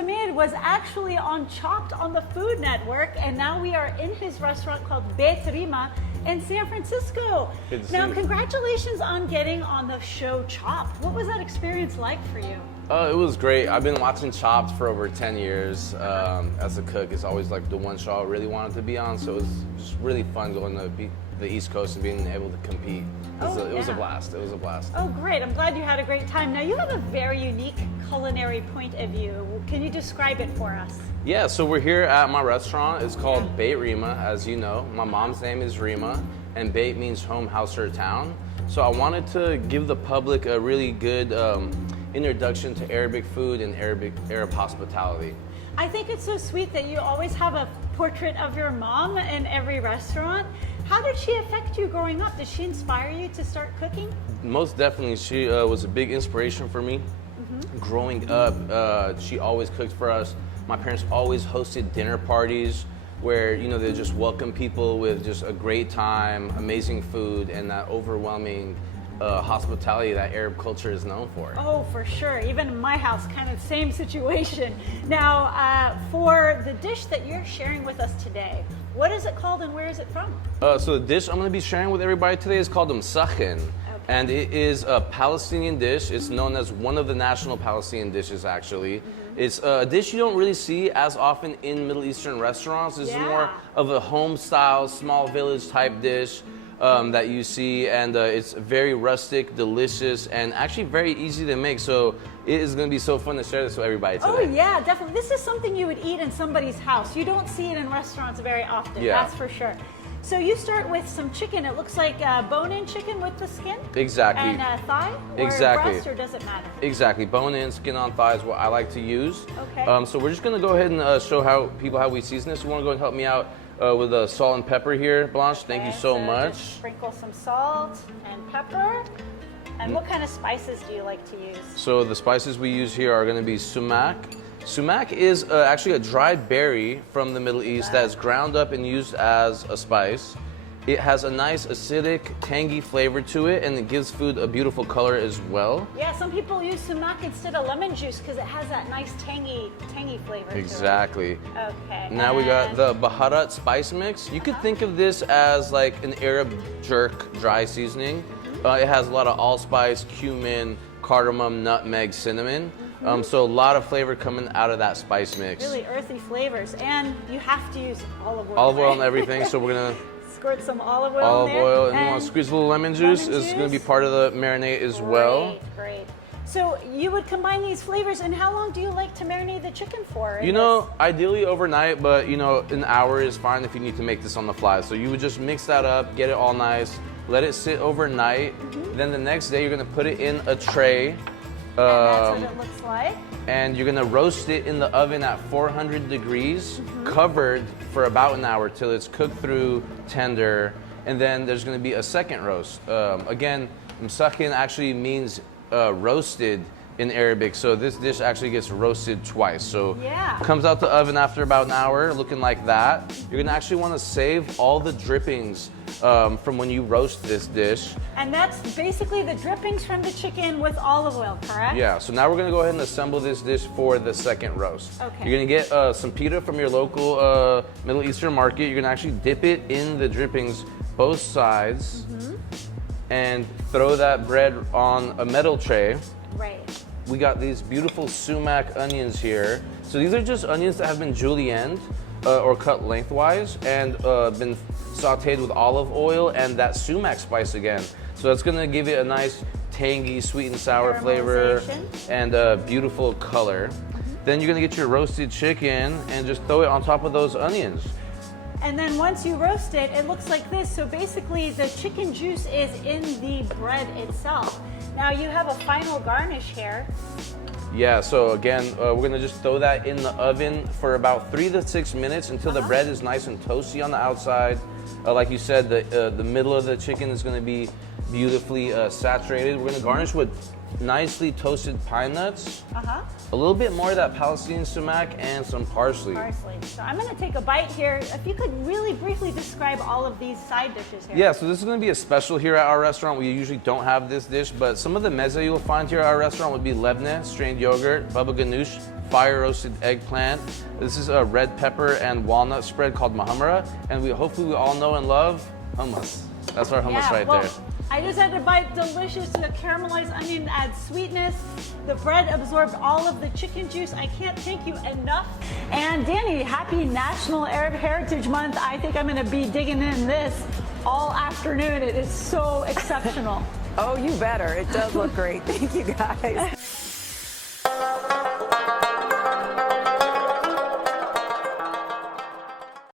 Samir was actually on Chopped on the Food Network, and now we are in his restaurant called Beit Rima in San Francisco. Good to see now, you. congratulations on getting on the show Chopped. What was that experience like for you? It was great. I've been watching Chopped for over 10 years. As a cook, it's always like the one show I really wanted to be on, so it was just really fun going to the East Coast and being able to compete. It was a blast. It was a blast. Oh, great. I'm glad you had a great time. Now, you have a very unique culinary point of view. Can you describe it for us? Yeah, so we're here at my restaurant. It's called Beit Rima, as you know. My mom's name is Rima, and Beit means home, house, or town. So I wanted to give the public a really good introduction to Arabic food and Arab hospitality. I think it's so sweet that you always have a portrait of your mom in every restaurant. How did she affect you growing up? Did she inspire you to start cooking? Most definitely, she was a big inspiration for me. Growing up, she always cooked for us. My parents always hosted dinner parties where, you know, they just welcome people with just a great time, amazing food, and that overwhelming hospitality that Arab culture is known for. Oh, for sure. Even in my house, kind of same situation. Now, for the dish that you're sharing with us today, what is it called and where is it from? So the dish I'm going to be sharing with everybody today is called Musakhan. And it is a Palestinian dish. It's known as one of the national Palestinian dishes, actually. It's a dish you don't really see as often in Middle Eastern restaurants. This is more of a home-style, small village type dish that you see. And it's very rustic, delicious, and actually very easy to make. So it is going to be so fun to share this with everybody today. Oh, yeah, definitely. This is something you would eat in somebody's house. You don't see it in restaurants very often, that's for sure. So you start with some chicken. It looks like bone-in chicken with the skin? Exactly. And thigh? Or breast, or does it matter? Exactly. Bone-in, skin on thigh is what I like to use. Okay. So we're just going to go ahead and show how we season this. You want to go and help me out with salt and pepper here, Blanche? Thank you so much. Just sprinkle some salt and pepper. And what kind of spices do you like to use? So the spices we use here are going to be sumac. Sumac is actually a dried berry from the Middle East that is ground up and used as a spice. It has a nice acidic, tangy flavor to it, and it gives food a beautiful color as well. Yeah, some people use sumac instead of lemon juice because it has that nice tangy flavor Exactly. to it. Okay. Now we got the Baharat spice mix. You could think of this as like an Arab jerk dry seasoning. It has a lot of allspice, cumin, cardamom, nutmeg, cinnamon. So a lot of flavor coming out of that spice mix. Really earthy flavors, and you have to use olive oil. Olive oil and everything, so we're gonna squirt some olive oil olive in there. oil, and you want to squeeze a little lemon juice. Is going to be part of the marinade as well. Great. So you would combine these flavors, and how long do you like to marinate the chicken for? You know, ideally overnight, but you know, an hour is fine if you need to make this on the fly. So you would just mix that up, get it all nice, let it sit overnight. Then the next day you're going to put it in a tray. And that's what it looks like. And you're gonna roast it in the oven at 400 degrees, covered for about an hour till it's cooked through tender. And then there's gonna be a second roast. Again, Musakhan actually means roasted in Arabic, so this dish actually gets roasted twice. So comes out the oven after about an hour, looking like that. You're gonna actually wanna save all the drippings from when you roast this dish. And that's basically the drippings from the chicken with olive oil, correct? Yeah, so now we're gonna go ahead and assemble this dish for the second roast. Okay. You're gonna get some pita from your local Middle Eastern market. You're gonna actually dip it in the drippings both sides and throw that bread on a metal tray. Right. We got these beautiful sumac onions here. So these are just onions that have been julienned or cut lengthwise and been sauteed with olive oil and that sumac spice again. So that's gonna give it a nice tangy, sweet and sour flavor and a beautiful color. Then you're gonna get your roasted chicken and just throw it on top of those onions. And then once you roast it, it looks like this. So basically the chicken juice is in the bread itself. Now you have a final garnish here. Yeah, so again, we're gonna just throw that in the oven for about 3 to 6 minutes until the bread is nice and toasty on the outside. Like you said, the middle of the chicken is gonna be beautifully saturated. We're gonna garnish with nicely toasted pine nuts, a little bit more of that Palestinian sumac, and some parsley. So I'm gonna take a bite here. If you could really briefly describe all of these side dishes here. Yeah, so this is gonna be a special here at our restaurant. We usually don't have this dish, but some of the meze you'll find here at our restaurant would be lebne, strained yogurt, baba ganoush, fire roasted eggplant. This is a red pepper and walnut spread called mahamra, and hopefully we all know and love hummus. That's our hummus right there. I just had to bite. Delicious. The caramelized onion adds sweetness. The bread absorbed all of the chicken juice. I can't thank you enough. And Danny, happy National Arab Heritage Month. I think I'm going to be digging in this all afternoon. It is so exceptional. Oh, you better. It does look great. Thank you, guys.